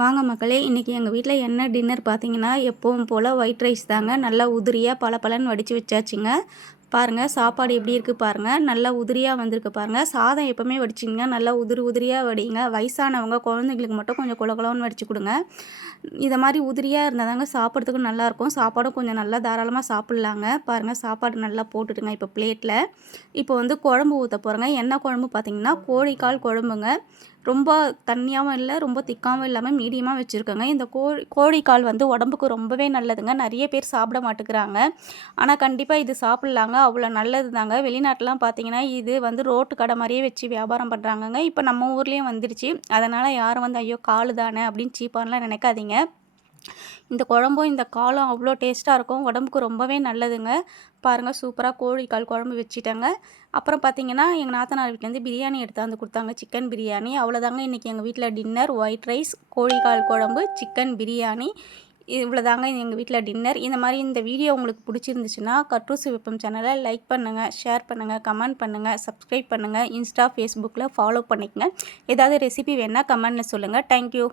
வாங்க மக்களே, இன்றைக்கி எங்கள் வீட்டில் என்ன டின்னர் பார்த்தீங்கன்னா, எப்பவும் போல் ஒயிட் ரைஸ் தாங்க. நல்லா உதிரியாக பளபளன்னு வடித்து வச்சாச்சுங்க. பாருங்கள் சாப்பாடு எப்படி இருக்குது பாருங்கள். நல்லா உதிரியாக வந்திருக்கு பாருங்கள். சாதம் எப்போவுமே வடிச்சிங்கன்னா நல்லா உதிரியாக வடிங்க. வயசானவங்க குழந்தைங்களுக்கு மட்டும் கொஞ்சம் குளகுளன்னு வடித்து கொடுங்க. இதை மாதிரி உதிரியாக இருந்தால் தாங்க சாப்பிட்றதுக்கும் நல்லாயிருக்கும். சாப்பாடும் கொஞ்சம் நல்லா தாராளமாக சாப்பிட்லாங்க. பாருங்கள் சாப்பாடு நல்லா போட்டுட்டுங்க இப்போ பிளேட்டில். இப்போ வந்து குழம்பு ஊற்ற போகிறேங்க. என்ன குழம்பு பார்த்தீங்கன்னா, கோழிக்கால் குழம்புங்க. ரொம்ப தண்ணியாகவும் இல்லை, ரொம்ப திக்காகவும் இல்லாமல் மீடியமாக வச்சுருக்கேங்க. இந்த கோழிக்கால் வந்து உடம்புக்கு ரொம்பவே நல்லதுங்க. நிறைய பேர் சாப்பிட மாட்டேங்கிறாங்க. ஆனால் கண்டிப்பாக இது சாப்பிட்லாங்க. அவ்வளோ நல்லது தாங்க. வெளிநாட்டிலாம் பார்த்தீங்கன்னா இது வந்து ரோட்டு கடை மாதிரியே வச்சு வியாபாரம் பண்ணுறாங்கங்க. இப்போ நம்ம ஊர்லேயும் வந்துடுச்சு. அதனால் யாரும் வந்து ஐயோ காலு தானே அப்படின்னு சீப்பானலாம் நினைக்காதீங்க. இந்த குழம்பும் இந்த காலும் அவ்வளோ டேஸ்ட்டாக இருக்கும். உடம்புக்கு ரொம்பவே நல்லதுங்க. பாருங்கள் சூப்பராக கோழிக்கால் குழம்பு வச்சுட்டேங்க. அப்புறம் பார்த்தீங்கன்னா எங்கள் நாத்தனார் வீட்டிலேருந்து பிரியாணி எடுத்தாந்து கொடுத்தாங்க. சிக்கன் பிரியாணி. அவ்வளோதாங்க இன்றைக்கி எங்கள் வீட்டில் டின்னர். ஒயிட் ரைஸ், கோழிக்கால் குழம்பு, சிக்கன் பிரியாணி. இவ்வளோதாங்க எங்கள் வீட்டில் டின்னர். இந்த மாதிரி இந்த வீடியோ உங்களுக்கு பிடிச்சிருந்துச்சுன்னா கட்ரூசி விருப்பம் சேனலை லைக் பண்ணுங்கள், ஷேர் பண்ணுங்கள், கமெண்ட் பண்ணுங்கள், சப்ஸ்கிரைப் பண்ணுங்கள், இன்ஸ்டா ஃபேஸ்புக்கில் ஃபாலோ பண்ணிக்கங்க. ஏதாவது ரெசிபி வேணால் கமெண்டில் சொல்லுங்கள். தேங்க்யூ.